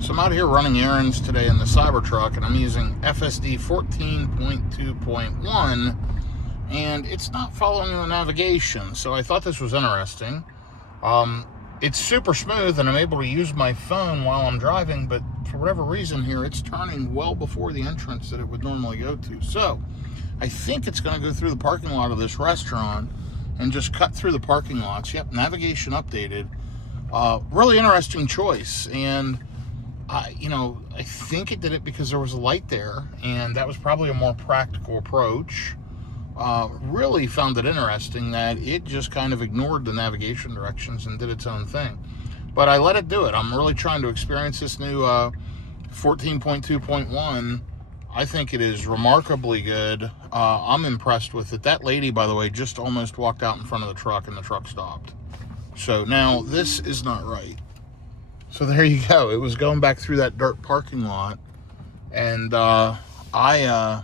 So I'm out here running errands today in the Cybertruck, and I'm using FSD 14.2.1, and it's not following the navigation. So I thought this was interesting. It's super smooth, and I'm able to use my phone while I'm driving, but for whatever reason here, it's turning well before the entrance that it would normally go to. So I think it's going to go through the parking lot of this restaurant and just cut through the parking lots. Yep, navigation updated. Really interesting choice, and I think it did it because there was a light there, and that was probably a more practical approach. Really found it interesting that it just kind of ignored the navigation directions and did its own thing. But I let it do it. I'm really trying to experience this new 14.2.1. I think it is remarkably good. I'm impressed with it. That lady, by the way, just almost walked out in front of the truck, and the truck stopped. So now this is not right. So there you go. It was going back through that dirt parking lot, and I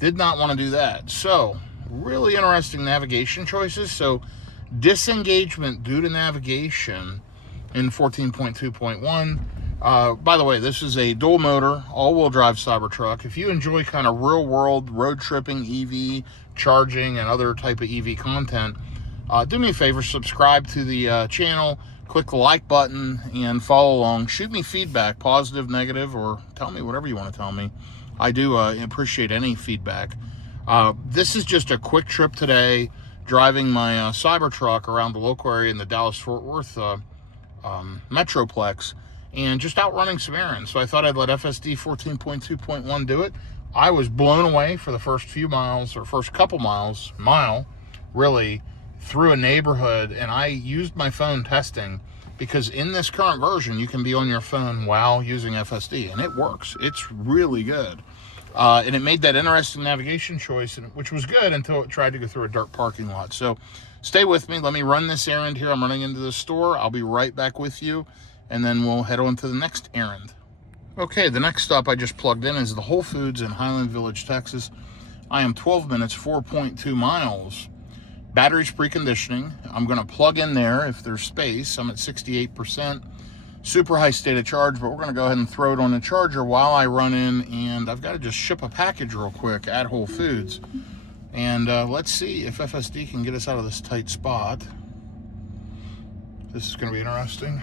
did not want to do that. So really interesting navigation choices. So disengagement due to navigation in 14.2.1. By the way, this is a dual motor, all-wheel drive Cybertruck. If you enjoy kind of real-world road tripping, EV charging, and other type of EV content, do me a favor, subscribe to the channel, click the like button, and follow along. Shoot me feedback, positive, negative, or tell me whatever you want to tell me. I do appreciate any feedback. This is just a quick trip today, driving my Cybertruck around the local area in the Dallas-Fort Worth Metroplex, and just out running some errands. So I thought I'd let FSD 14.2.1 do it. I was blown away for the first few miles, or first couple miles, really, through a neighborhood, and I used my phone testing, because in this current version you can be on your phone while using FSD, and it works. It's really good, and it made that interesting navigation choice, which was good until it tried to go through a dirt parking lot. So stay with me. Let me run this errand here. I'm running into the store. I'll be right back with you, and then we'll head on to the next errand. Okay, the next stop I just plugged in is the Whole Foods in Highland Village, Texas. I am 12 minutes, 4.2 miles. Battery's preconditioning. I'm going to plug in there if there's space. I'm at 68%. Super high state of charge, but we're going to go ahead and throw it on the charger while I run in, and I've got to just ship a package real quick at Whole Foods. And let's see if FSD can get us out of this tight spot. This is going to be interesting.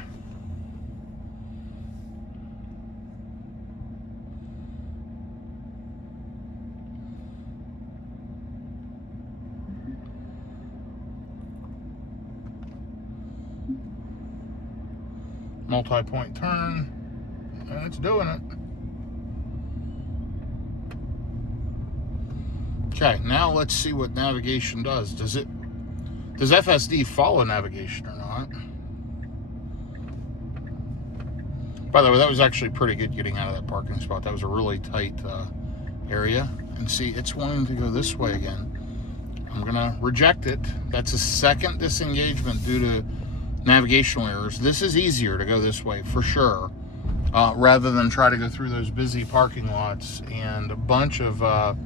Multi-point turn, and it's doing it. Okay, now let's see what navigation does. Does FSD follow navigation or not? By the way, that was actually pretty good getting out of that parking spot. That was a really tight area. And see, it's wanting to go this way again. I'm gonna reject it. That's a second disengagement due to navigational errors. This is easier to go this way for sure, rather than try to go through those busy parking lots and a bunch of the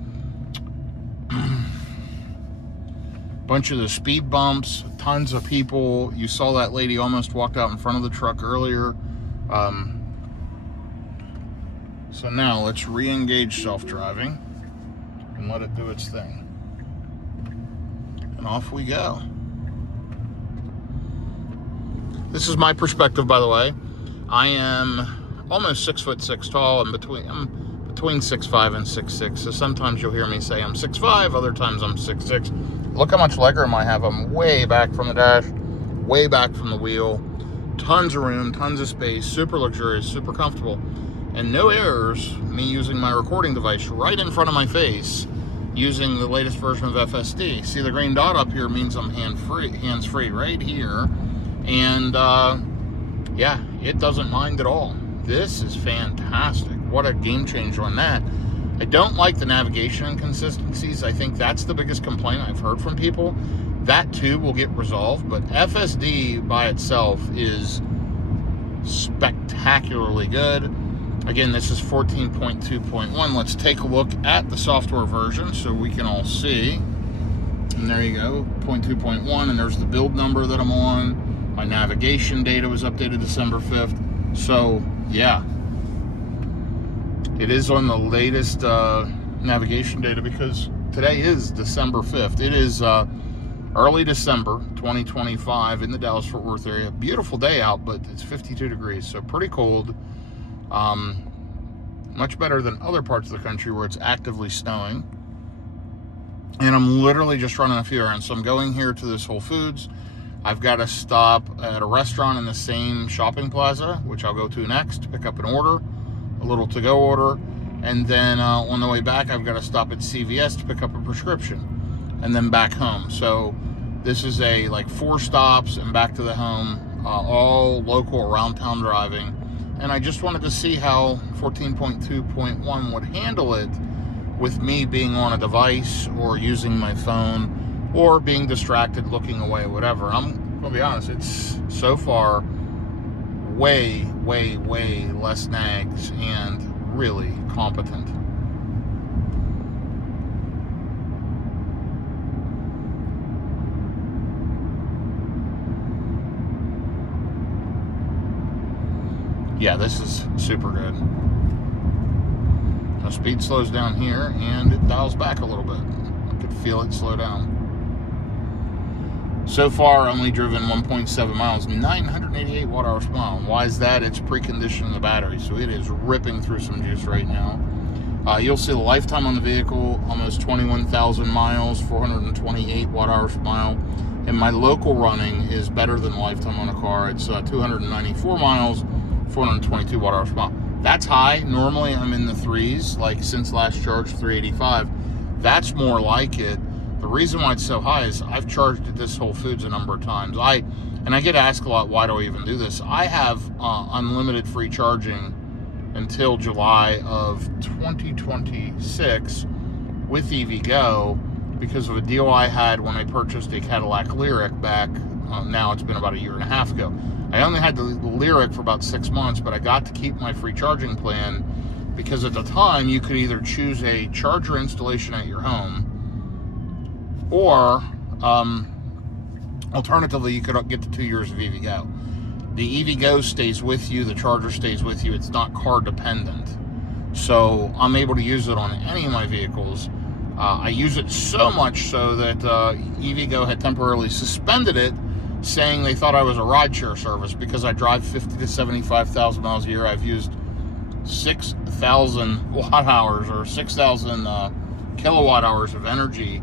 speed bumps, tons of people. You saw that lady almost walked out in front of the truck earlier. So now let's re-engage self-driving and let it do its thing, and off we go. This is my perspective, by the way. I am almost 6'6" tall, and I'm between 6'5" and 6'6". So sometimes you'll hear me say I'm 6'5", other times I'm 6'6". Look how much legroom I have. I'm way back from the dash, way back from the wheel. Tons of room, tons of space, super luxurious, super comfortable, and no errors. Me using my recording device right in front of my face, using the latest version of FSD. See the green dot up here means I'm hands-free right here. And yeah, it doesn't mind at all. This is fantastic. What a game changer on that. I don't like the navigation inconsistencies. I think that's the biggest complaint I've heard from people. That too will get resolved, but FSD by itself is spectacularly good. Again, this is 14.2.1. Let's take a look at the software version so we can all see. And there you go, 0.2.1, and there's the build number that I'm on. My navigation data was updated December 5th. So, yeah. It is on the latest navigation data because today is December 5th. It is early December 2025 in the Dallas-Fort Worth area. Beautiful day out, but it's 52 degrees, so pretty cold. Much better than other parts of the country where it's actively snowing. And I'm literally just running a few errands. So I'm going here to this Whole Foods. I've got to stop at a restaurant in the same shopping plaza, which I'll go to next to pick up an order, a little to-go order. And then on the way back, I've got to stop at CVS to pick up a prescription and then back home. So this is like 4 stops and back to the home, all local around town driving. And I just wanted to see how 14.2.1 would handle it with me being on a device or using my phone or being distracted, looking away, whatever. I'm going to be honest, it's so far way, way, way less nags and really competent. Yeah, this is super good. The speed slows down here and it dials back a little bit. I could feel it slow down. So far, only driven 1.7 miles, 988 watt-hours per mile. Why is that? It's preconditioning the battery, so it is ripping through some juice right now. You'll see the lifetime on the vehicle, almost 21,000 miles, 428 watt-hours per mile. And my local running is better than the lifetime on a car. It's 294 miles, 422 watt-hours per mile. That's high. Normally I'm in the 3s, like since last charge, 385. That's more like it. The reason why it's so high is I've charged at this Whole Foods a number of times. I get asked a lot, why do I even do this? I have unlimited free charging until July of 2026 with EVgo because of a deal I had when I purchased a Cadillac Lyriq back, now it's been about a year and a half ago. I only had the Lyriq for about 6 months, but I got to keep my free charging plan because at the time you could either choose a charger installation at your home or alternatively you could get the 2 years of EVgo. The EVgo stays with you, the charger stays with you, it's not car dependent. So I'm able to use it on any of my vehicles. I use it so much so that EVgo had temporarily suspended it, saying they thought I was a rideshare service because I drive 50 to 75,000 miles a year. I've used 6,000 watt-hours or 6,000 kilowatt-hours of energy,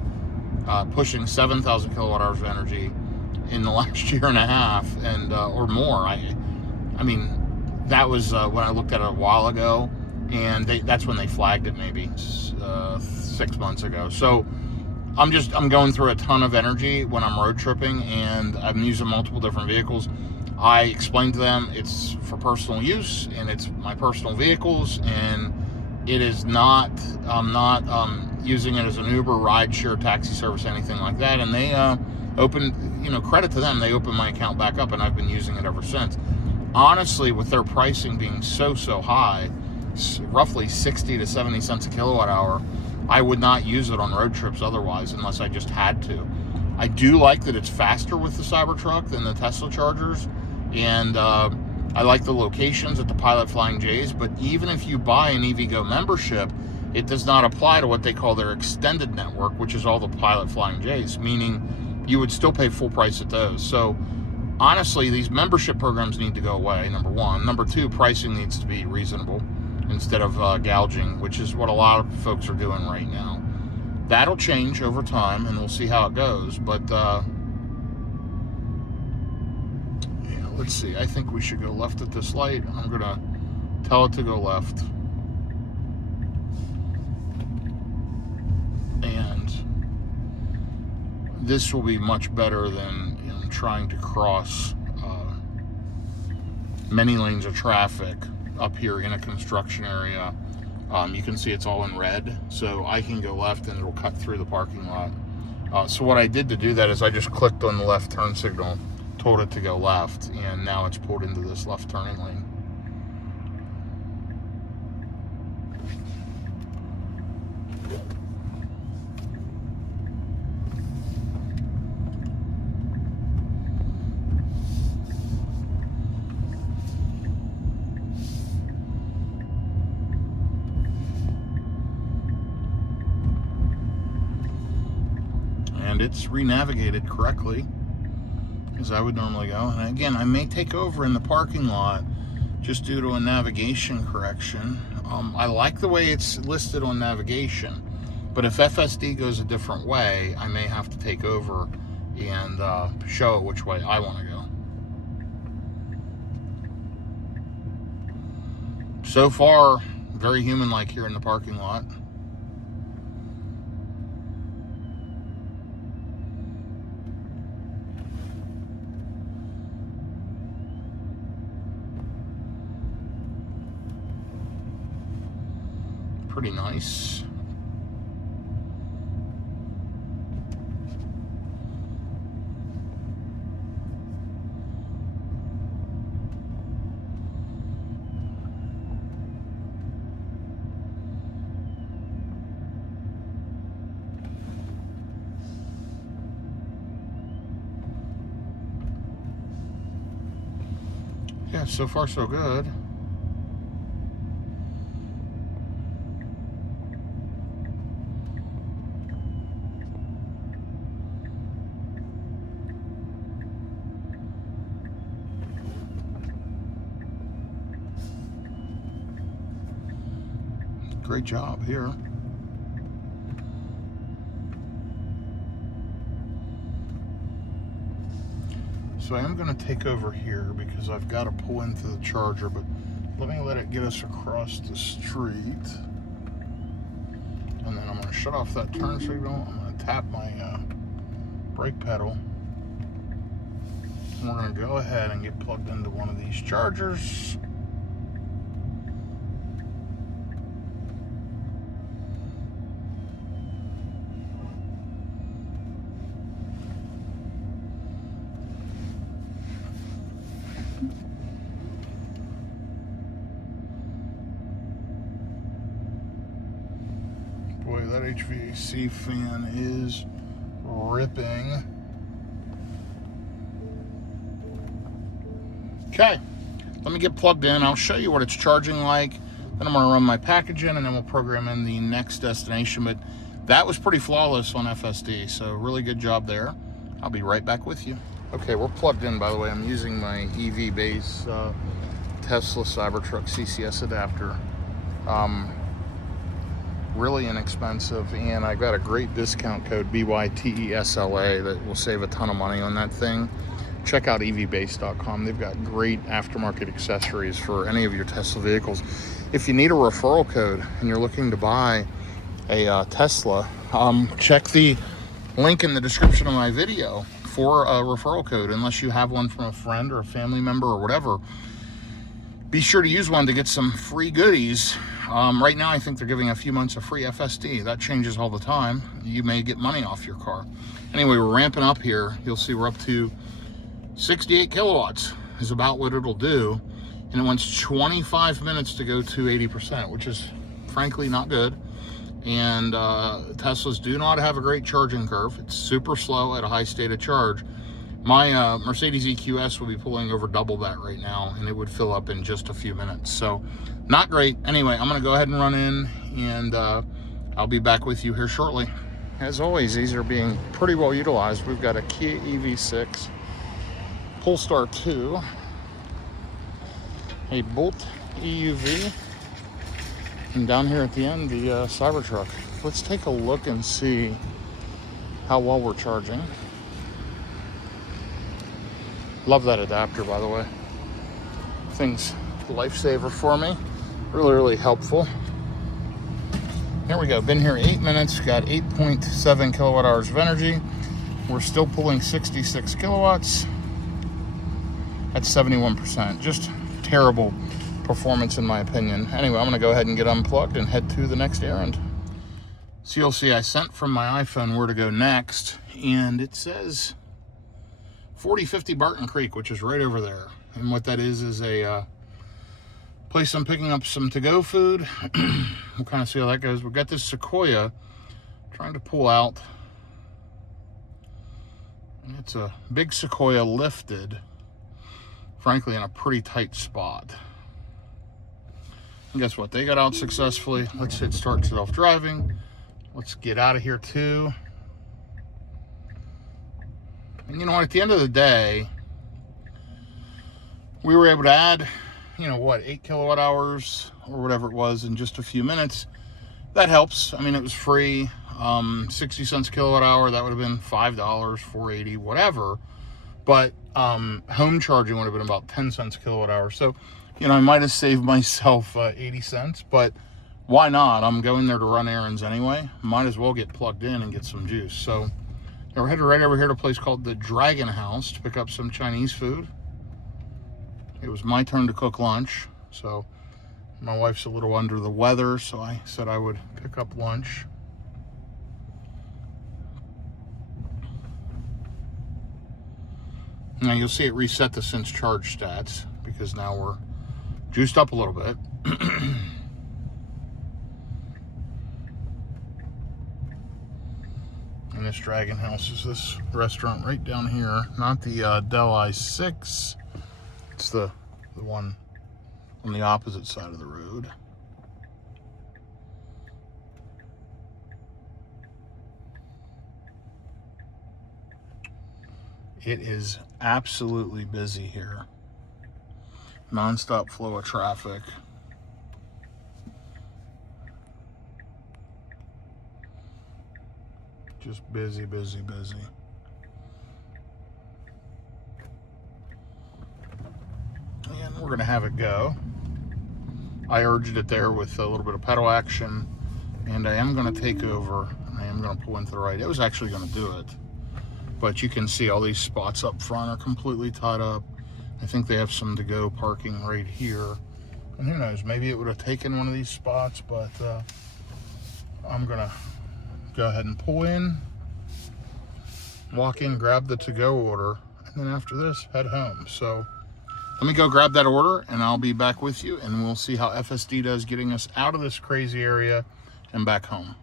pushing 7,000 kilowatt-hours of energy in the last year and a half and or more. I mean, that was when I looked at it a while ago, and that's when they flagged it maybe 6 months ago. So I'm going through a ton of energy when I'm road tripping, and I'm using multiple different vehicles. I explained to them it's for personal use, and it's my personal vehicles, and it is not, I'm not using it as an Uber, rideshare, taxi service, anything like that. And they opened, credit to them, they opened my account back up, and I've been using it ever since. Honestly, with their pricing being so high, roughly 60 to 70 cents a kilowatt hour, I would not use it on road trips otherwise unless I just had to. I do like that it's faster with the Cybertruck than the Tesla chargers, and I like the locations at the Pilot Flying J's, but even if you buy an EVgo membership, it does not apply to what they call their extended network, which is all the Pilot Flying J's, meaning you would still pay full price at those. So honestly, these membership programs need to go away, number one. Number two, pricing needs to be reasonable instead of gouging, which is what a lot of folks are doing right now. That'll change over time, and we'll see how it goes. But let's see. I think we should go left at this light. I'm gonna tell it to go left, and this will be much better than trying to cross many lanes of traffic up here in a construction area. You can see it's all in red, so I can go left and it'll cut through the parking lot. So what I did to do that is I just clicked on the left turn signal, told it to go left, and now it's pulled into this left turning lane. it's re-navigated correctly as I would normally go. And again, I may take over in the parking lot just due to a navigation correction. I like the way it's listed on navigation, but if FSD goes a different way, I may have to take over and show it which way I want to go. So far, very human-like here in the parking lot. Pretty nice. Yeah, so far so good. Great job here. So I am going to take over here because I've got to pull into the charger, but let me let it get us across the street. And then I'm going to shut off that turn signal. I'm going to tap my brake pedal. And we're going to go ahead and get plugged into one of these chargers. Boy, that HVAC fan is ripping. Okay, let me get plugged in. I'll show you what it's charging like. Then I'm going to run my package in, and then we'll program in the next destination. But that was pretty flawless on FSD, so really good job there. I'll be right back with you. Okay, we're plugged in, by the way. I'm using my EV base Tesla Cybertruck CCS adapter. Really inexpensive, and I got a great discount code, BYTESLA, that will save a ton of money on that thing. Check out evbase.com. They've got great aftermarket accessories for any of your Tesla vehicles. If you need a referral code and you're looking to buy a Tesla, check the link in the description of my video for a referral code, unless you have one from a friend or a family member or whatever. Be sure to use one to get some free goodies. Right now, I think they're giving a few months of free FSD. That changes all the time. You may get money off your car. Anyway, we're ramping up here. You'll see we're up to 68 kilowatts is about what it'll do. And it wants 25 minutes to go to 80%, which is frankly not good. And Teslas do not have a great charging curve. It's super slow at a high state of charge. My Mercedes EQS will be pulling over double that right now, and it would fill up in just a few minutes. So not great. Anyway, I'm going to go ahead and run in, and I'll be back with you here shortly. As always, these are being pretty well utilized. We've got a Kia EV6, Polestar 2, a Bolt EUV, and down here at the end, the Cybertruck. Let's take a look and see how well we're charging. Love that adapter, by the way. Thing's a lifesaver for me. Really, really helpful. Here we go. Been here 8 minutes. Got 8.7 kilowatt hours of energy. We're still pulling 66 kilowatts at 71%. Just terrible performance in my opinion. Anyway, I'm going to go ahead and get unplugged and head to the next errand. So you'll see I sent from my iPhone where to go next, and it says 4050 Barton Creek, which is right over there. And what that is a place I'm picking up some to-go food. We'll kind of see how that goes. We've got this Sequoia trying to pull out. And it's a big Sequoia lifted, frankly, in a pretty tight spot. And guess what? They got out successfully. Let's hit start self-driving. Let's get out of here too. And you know what, at the end of the day, we were able to add, you know what, 8 kilowatt hours or whatever it was in just a few minutes. That helps. I mean, it was free. 60 cents kilowatt hour, that would have been $5, $4.80, whatever. But home charging would have been about 10 cents kilowatt hour. So, you know, I might have saved myself 80 cents, but why not? I'm going there to run errands anyway. Might as well get plugged in and get some juice. So we're headed right over here to a place called the Dragon House to pick up some Chinese food. It was my turn to cook lunch. So my wife's a little under the weather, so I said I would pick up lunch. Now you'll see it reset the since charge stats because now we're juiced up a little bit. And this Dragon House is this restaurant right down here, not the Del I-6. It's the one on the opposite side of the road. It is absolutely busy here. Non-stop flow of traffic. Just busy, busy, busy. And we're gonna have it go. I urged it there with a little bit of pedal action, and I am gonna take over. I am gonna pull into the right. It was actually gonna do it, but you can see all these spots up front are completely tied up. I think they have some to-go parking right here. And who knows, maybe it would have taken one of these spots, but I'm gonna go ahead and pull in, walk in, grab the to-go order, and then after this, head home. So let me go grab that order and I'll be back with you, and we'll see how FSD does getting us out of this crazy area and back home.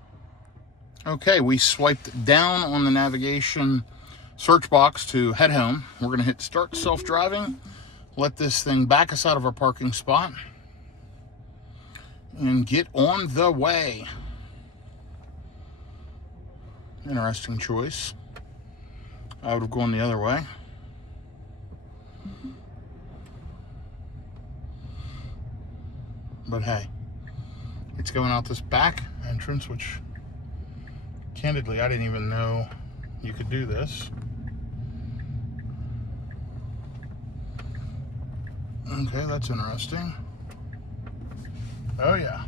Okay, we swiped down on the navigation search box to head home. We're gonna hit start self-driving, let this thing back us out of our parking spot, and get on the way. Interesting choice. I would have gone the other way. But hey, it's going out this back entrance, which candidly, I didn't even know you could do this. Okay, that's interesting. Oh yeah.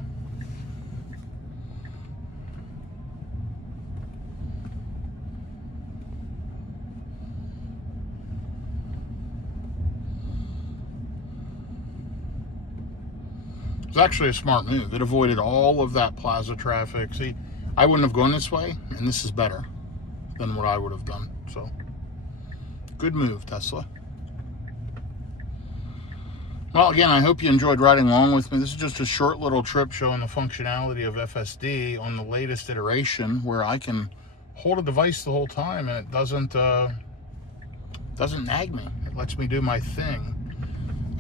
It's actually a smart move. It avoided all of that plaza traffic. See, I wouldn't have gone this way, and this is better than what I would have done. So, good move, Tesla. Well, again, I hope you enjoyed riding along with me. This is just a short little trip showing the functionality of FSD on the latest iteration, where I can hold a device the whole time and it doesn't nag me. It lets me do my thing.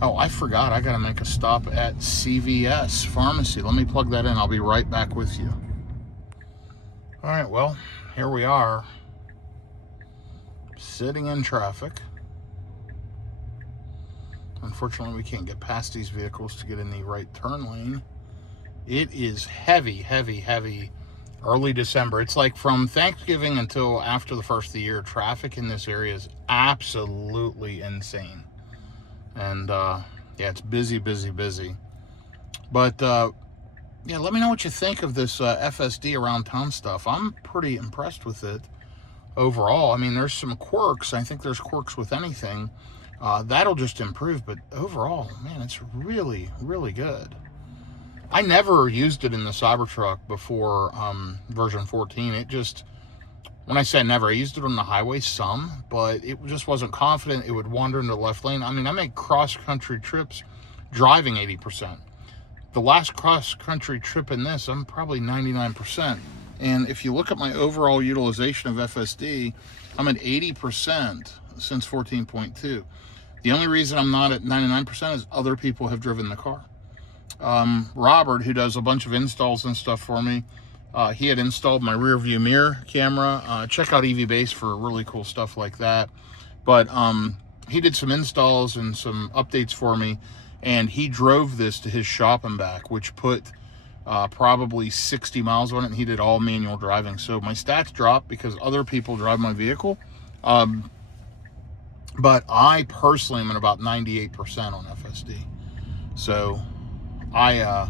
Oh, I forgot. I got to make a stop at CVS Pharmacy. Let me plug that in. I'll be right back with you. All right, well, here we are, sitting in traffic. Unfortunately, we can't get past these vehicles to get in the right turn lane. It is heavy, heavy, heavy early December. It's like from Thanksgiving until after the first of the year, traffic in this area is absolutely insane. And yeah, it's busy, busy, busy. But yeah, let me know what you think of this FSD around town stuff. I'm pretty impressed with it overall. I mean, there's some quirks. I think there's quirks with anything. That'll just improve, but overall, man, it's really, really good. I never used it in the Cybertruck before version 14. It just, when I say never, I used it on the highway some, but it just wasn't confident. It would wander into the left lane. I mean, I make cross-country trips driving 80%. The last cross-country trip in this, I'm probably 99%. And if you look at my overall utilization of FSD, I'm at 80% since 14.2. The only reason I'm not at 99% is other people have driven the car. Robert, who does a bunch of installs and stuff for me, he had installed my rear view mirror camera. Check out EVbase for really cool stuff like that. But he did some installs and some updates for me, and he drove this to his shop and back, which put probably 60 miles on it, and he did all manual driving. So my stats dropped because other people drive my vehicle. But I personally am at about 98% on FSD. So I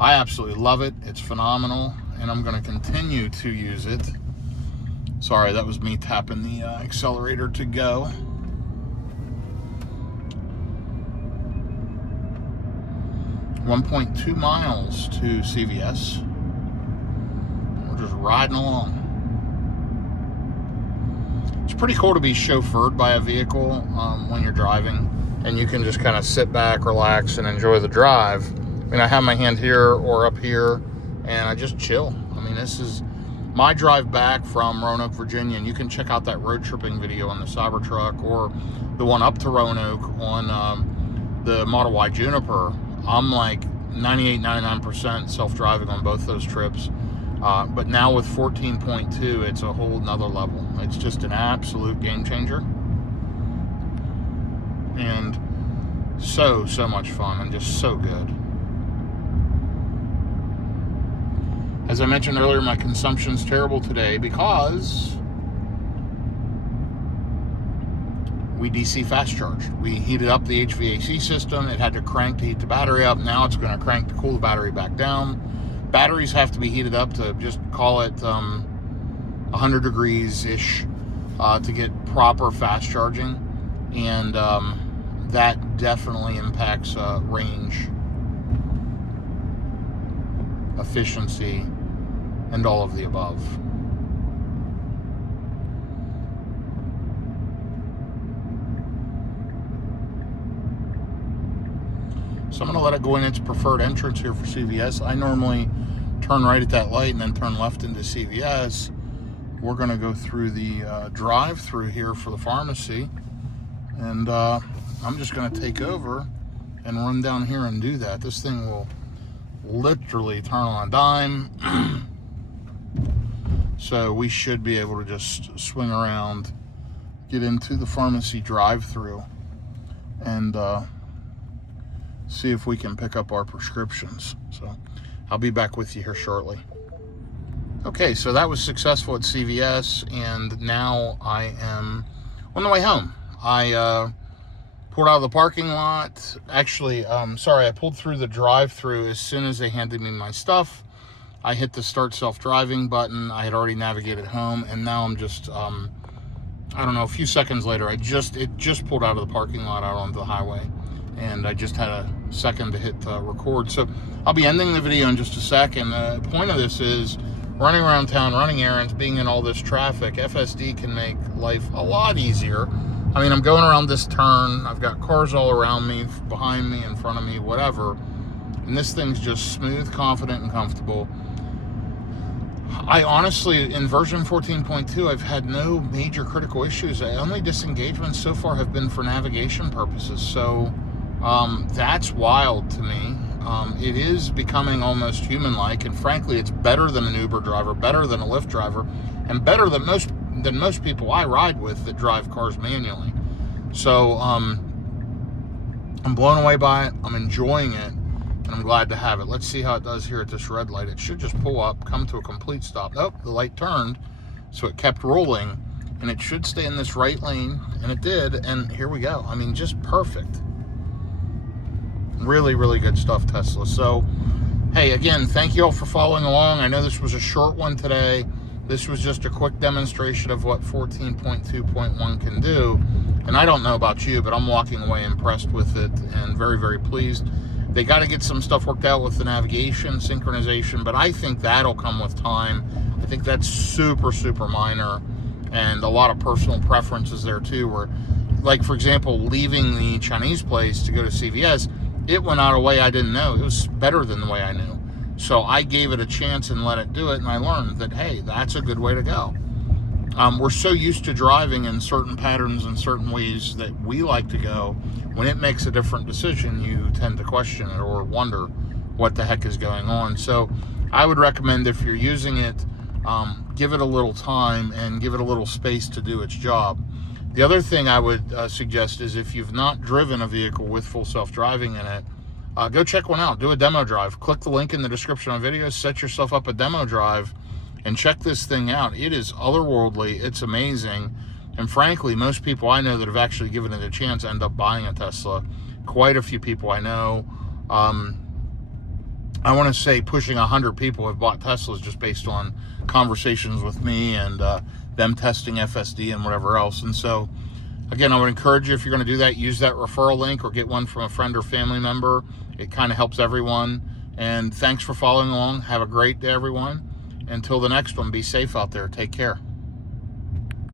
absolutely love it. It's phenomenal, and I'm going to continue to use it. Sorry, that was me tapping the accelerator to go. .2 miles to CVS. We're just riding along. It's pretty cool to be chauffeured by a vehicle when you're driving, and you can just kind of sit back, relax, and enjoy the drive. I mean, I have my hand here or up here, and I just chill. I mean, this is my drive back from Roanoke, Virginia, and you can check out that road tripping video on the Cybertruck, or the one up to Roanoke on the Model Y Juniper. I'm like 98-99% self-driving on both those trips. But now with 14.2, it's a whole nother level. It's just an absolute game changer. And so much fun and just so good. As I mentioned earlier, my consumption's terrible today because we DC fast charged. We heated up the HVAC system. It had to crank to heat the battery up. Now it's going to crank to cool the battery back down. Batteries have to be heated up to just call it 100 degrees-ish to get proper fast charging. And that definitely impacts range, efficiency, and all of the above. So I'm going to let it go in its preferred entrance here for CVS. I normally turn right at that light and then turn left into CVS. We're going to go through the drive-through here for the pharmacy. And I'm just going to take over and run down here and do that. This thing will literally turn on a dime. So we should be able to just swing around, get into the pharmacy drive-through, and see if we can pick up our prescriptions. So I'll be back with you here shortly. Okay, so that was successful at CVS, and now I am on the way home. I pulled out of the parking lot. Actually, I pulled through the drive-through as soon as they handed me my stuff. I hit the start self-driving button. I had already navigated home, and now I'm just, I don't know, a few seconds later, it just pulled out of the parking lot out onto the highway, and I just had a second to hit record. So I'll be ending the video in just a second. The point of this is running around town, running errands, being in all this traffic. FSD can make life a lot easier. I mean, I'm going around this turn. I've got cars all around me, behind me, in front of me, whatever. And this thing's just smooth, confident, and comfortable. I honestly, in version 14.2, I've had no major critical issues. The only disengagements so far have been for navigation purposes. So that's wild to me. It is becoming almost human-like, and frankly, it's better than an Uber driver, better than a Lyft driver, and better than most people I ride with that drive cars manually. So I'm blown away by it. I'm enjoying it, and I'm glad to have it. Let's see how it does here at this red light. It should just pull up, come to a complete stop. Oh, the light turned, so it kept rolling, and it should stay in this right lane, and it did, and here we go. I mean, just perfect. Really, really good stuff, Tesla. So, hey, again, thank you all for following along. I know this was a short one today. This was just a quick demonstration of what 14.2.1 can do. And I don't know about you, but I'm walking away impressed with it and very, very pleased. They got to get some stuff worked out with the navigation, synchronization, but I think that'll come with time. I think that's super, super minor, and a lot of personal preferences there too, where, like, for example, leaving the Chinese place to go to CVS, it went out a way I didn't know. It was better than the way I knew. So I gave it a chance and let it do it, and I learned that, hey, that's a good way to go. We're so used to driving in certain patterns and certain ways that we like to go. When it makes a different decision, you tend to question it or wonder what the heck is going on. So I would recommend, if you're using it, give it a little time and give it a little space to do its job. The other thing I would suggest is if you've not driven a vehicle with full self-driving in it, go check one out. Do a demo drive. Click the link in the description on videos. Set yourself up a demo drive and check this thing out. It is otherworldly. It's amazing. And frankly, most people I know that have actually given it a chance end up buying a Tesla. Quite a few people I know. I want to say pushing 100 people have bought Teslas just based on conversations with me and them testing FSD and whatever else. And so, again, I would encourage you, if you're going to do that, use that referral link or get one from a friend or family member. It kind of helps everyone. And thanks for following along. Have a great day, everyone. Until the next one, be safe out there. Take care.